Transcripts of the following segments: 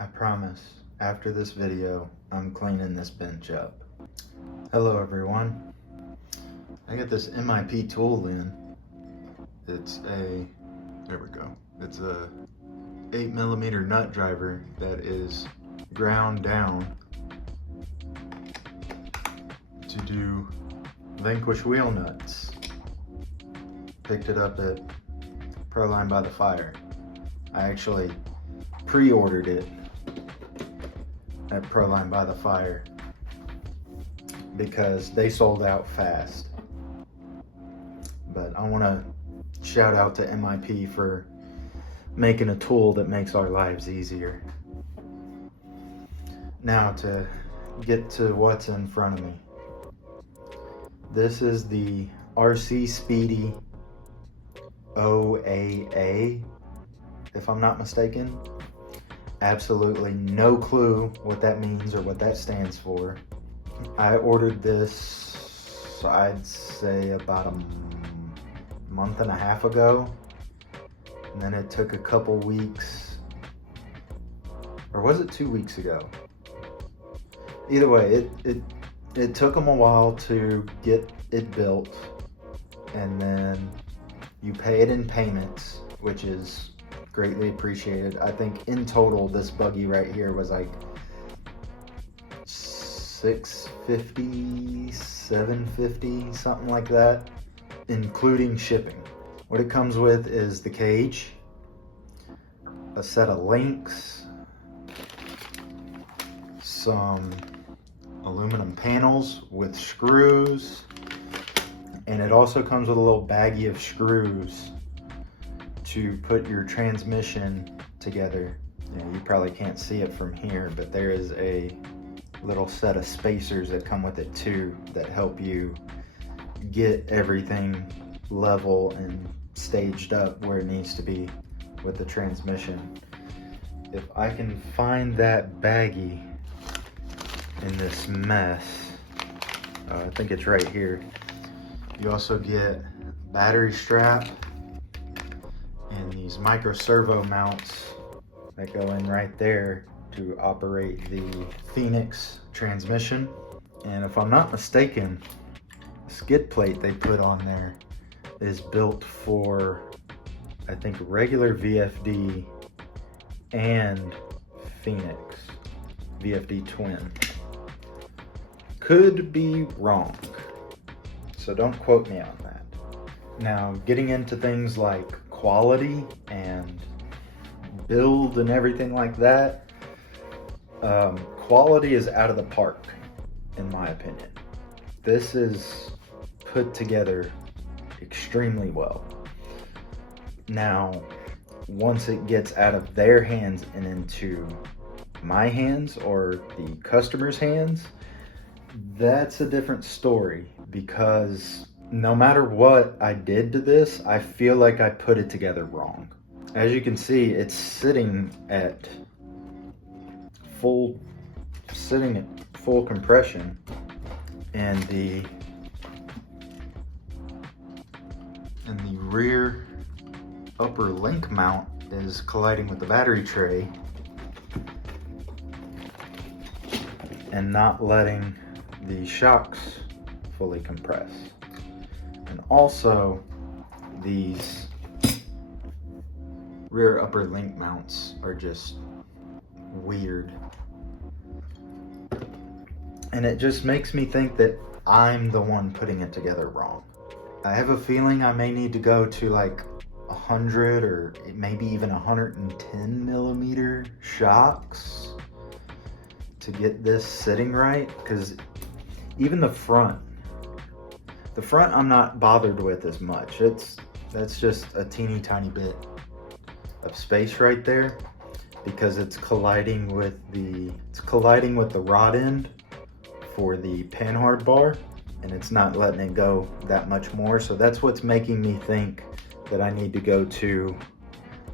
I promise, after this video, I'm cleaning this bench up. Hello everyone. I got this MIP tool in. It's a 8mm nut driver that is ground down to do Vanquish wheel nuts. Picked it up at Proline by the Fire. I actually pre-ordered it at Proline by the Fire because they sold out fast. But I want to shout out to MIP for making a tool that makes our lives easier. Now to get to what's in front of me. This is the RC Speedy OAA, if I'm not mistaken. Absolutely no clue what that means or what that stands for. I ordered this, I'd say about a month and a half ago, and then it took a couple weeks, or was it 2 weeks ago? Either way, it took them a while to get it built, and then you pay it in payments, which is greatly appreciated. I think in total this buggy right here was like $650, $750, something like that, including shipping. What it comes with is the cage, a set of links, some aluminum panels with screws, and it also comes with a little baggie of screws to put your transmission together. You probably can't see it from here, but there is a little set of spacers that come with it too that help you get everything level and staged up where it needs to be with the transmission. If I can find that baggie in this mess, I think it's right here. You also get battery strap and these micro servo mounts that go in right there to operate the Phoenix transmission. And if I'm not mistaken, the skid plate they put on there is built for, I think, regular VFD and Phoenix VFD twin. Could be wrong, so don't quote me on that. Now, getting into things like quality and build and everything like that, quality is out of the park in my opinion. This is put together extremely well. Now, once it gets out of their hands and into my hands or the customer's hands, that's a different story, because no matter what I did to this, I feel like I put it together wrong. As you can see, it's sitting at full compression, and the rear upper link mount is colliding with the battery tray and not letting the shocks fully compress. And also, these rear upper link mounts are just weird. And it just makes me think that I'm the one putting it together wrong. I have a feeling I may need to go to like 100 or maybe even 110 millimeter shocks to get this sitting right, because even the front I'm not bothered with as much. That's just a teeny tiny bit of space right there, because it's colliding with the rod end for the panhard bar, and it's not letting it go that much more. So that's what's making me think that I need to go to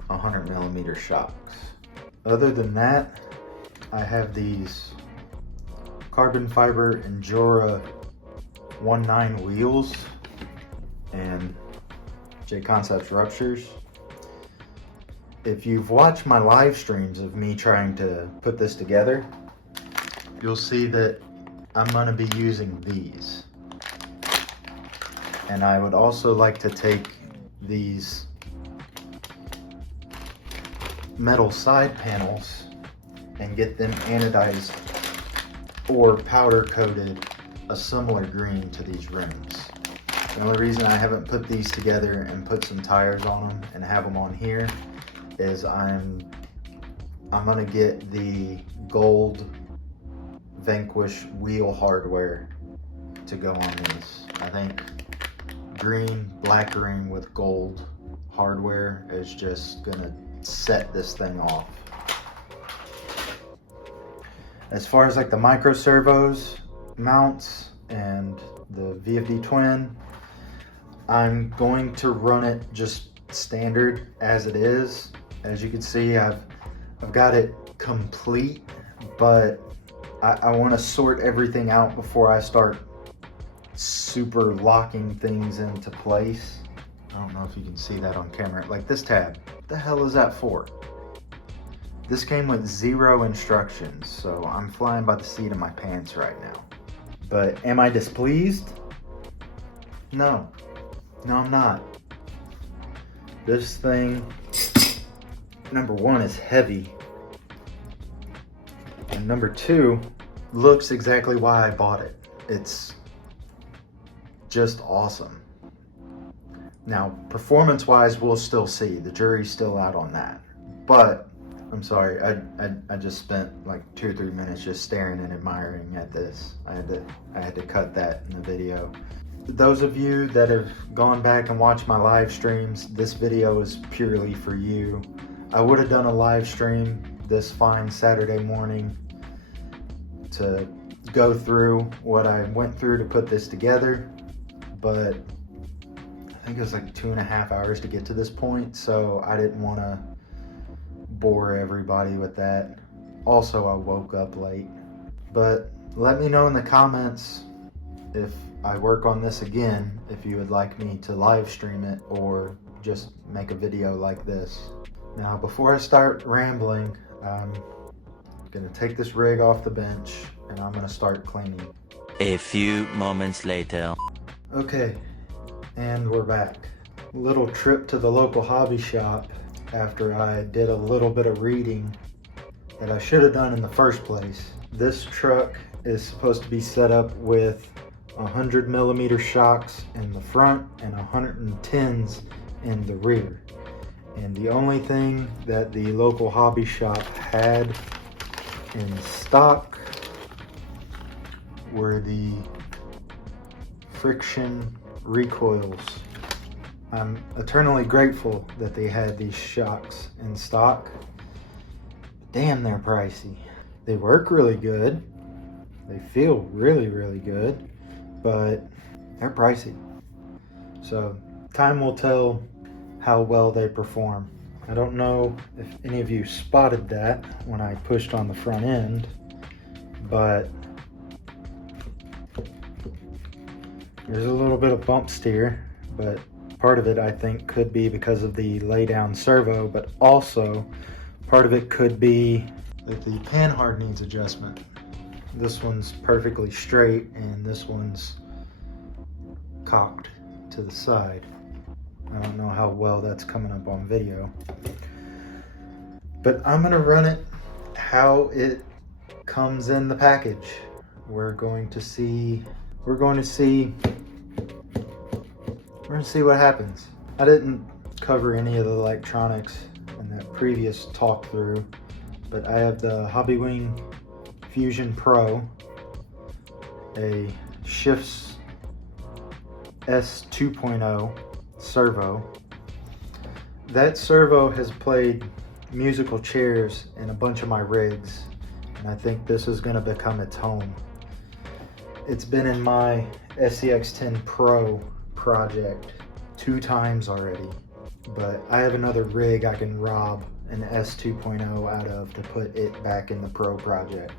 100 millimeter shocks. Other than that, I have these carbon fiber Endura 1.9 wheels and J Concepts ruptures. if you've watched my live streams of me trying to put this together, you'll see that I'm going to be using these. And I would also like to take these metal side panels and get them anodized or powder coated a similar green to these rims. The only reason I haven't put these together and put some tires on them and have them on here is I'm gonna get the gold Vanquish wheel hardware to go on these. I think green, black ring with gold hardware is just gonna set this thing off. As far as like the micro servos, mounts, and the VFD twin, I'm going to run it just standard as it is. As you can see, I've got it complete, but I want to sort everything out before I start super locking things into place. I don't know if you can see that on camera. Like this tab, what the hell is that for? This came with 0 instructions, so I'm flying by the seat of my pants right now. But am I displeased? No. No, I'm not. This thing, number one, is heavy. And number two, looks exactly why I bought it. It's just awesome. Now, performance-wise, we'll still see. The jury's still out on that. But, I'm sorry, I just spent like 2 or 3 minutes just staring and admiring at this. I had to cut that in the video. Those of you that have gone back and watched my live streams, this video is purely for you. I would have done a live stream this fine Saturday morning to go through what I went through to put this together, but I think it was like 2.5 hours to get to this point, so I didn't want to bore everybody with that. Also, I woke up late. But let me know in the comments if I work on this again, if you would like me to live stream it or just make a video like this. Now, before I start rambling, I'm gonna take this rig off the bench and I'm gonna start cleaning. A few moments later. Okay, and we're back. Little trip to the local hobby shop after I did a little bit of reading that I should have done in the first place. This truck is supposed to be set up with 100mm shocks in the front and 110s in the rear. And the only thing that the local hobby shop had in stock were the friction recoils. I'm eternally grateful that they had these shocks in stock. Damn, they're pricey. They work really good. They feel really, really good, but they're pricey. So time will tell how well they perform. I don't know if any of you spotted that when I pushed on the front end, but there's a little bit of bump steer, but part of it I think could be because of the lay down servo, but also part of it could be that the panhard needs adjustment. This one's perfectly straight and this one's cocked to the side. I don't know how well that's coming up on video, but I'm gonna run it how it comes in the package. We're going to see what happens. I didn't cover any of the electronics in that previous talk through, but I have the Hobbywing Fusion Pro, a Shifts S2.0 servo. That servo has played musical chairs in a bunch of my rigs, and I think this is going to become its home. It's been in my SCX10 Pro project 2 times already, but I have another rig I can rob an S2.0 out of to put it back in the Pro project,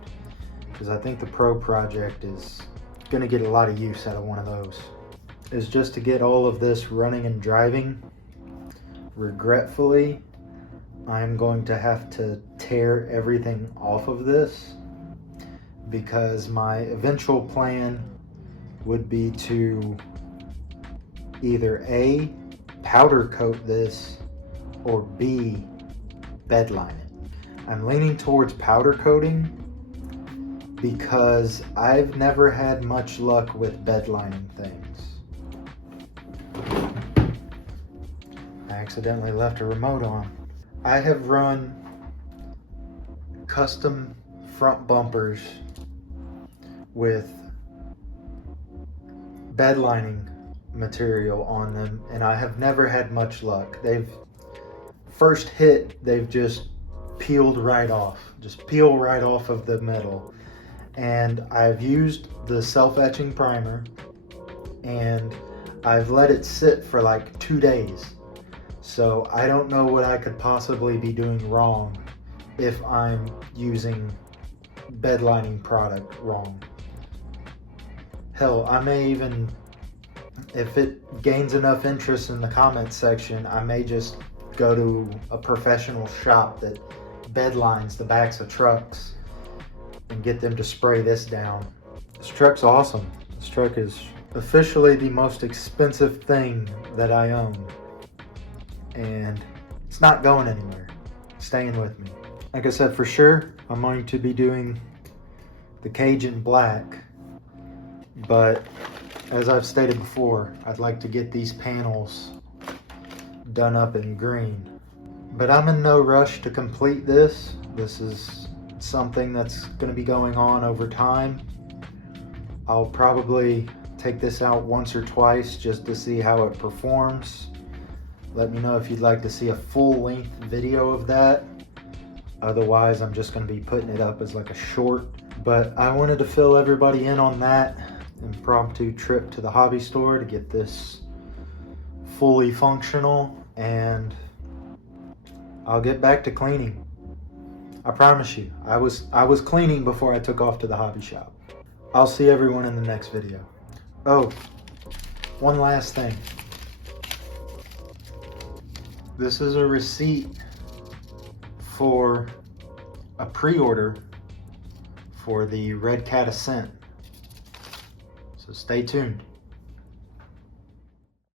because I think the Pro project is going to get a lot of use out of one of those. Is just to get all of this running and driving. Regretfully, I'm going to have to tear everything off of this, because my eventual plan would be to either A, powder coat this, or B, bedline it. I'm leaning towards powder coating because I've never had much luck with bedlining things. I accidentally left a remote on. I have run custom front bumpers with bedlining material on them, and I have never had much luck. They've first hit, they've just peeled right off, just peel right off of the metal. And I've used the self-etching primer, and I've let it sit for like 2 days. So I don't know what I could possibly be doing wrong if I'm using bedlining product wrong. Hell, I may even, if it gains enough interest in the comments section, I may just go to a professional shop that bedlines the backs of trucks and get them to spray this down. This truck's awesome. This truck is officially the most expensive thing that I own, and it's not going anywhere. It's staying with me. Like I said, for sure, I'm going to be doing the cage in black, but as I've stated before, I'd like to get these panels done up in green. But I'm in no rush to complete this. This is something that's going to be going on over time. I'll probably take this out once or twice just to see how it performs. Let me know if you'd like to see a full-length video of that. Otherwise, I'm just going to be putting it up as like a short. But I wanted to fill everybody in on that impromptu trip to the hobby store to get this fully functional, and I'll get back to cleaning. I promise you, I was cleaning before I took off to the hobby shop. I'll see everyone in the next video. Oh, one last thing. This is a receipt for a pre-order for the Red Cat Ascent. So stay tuned.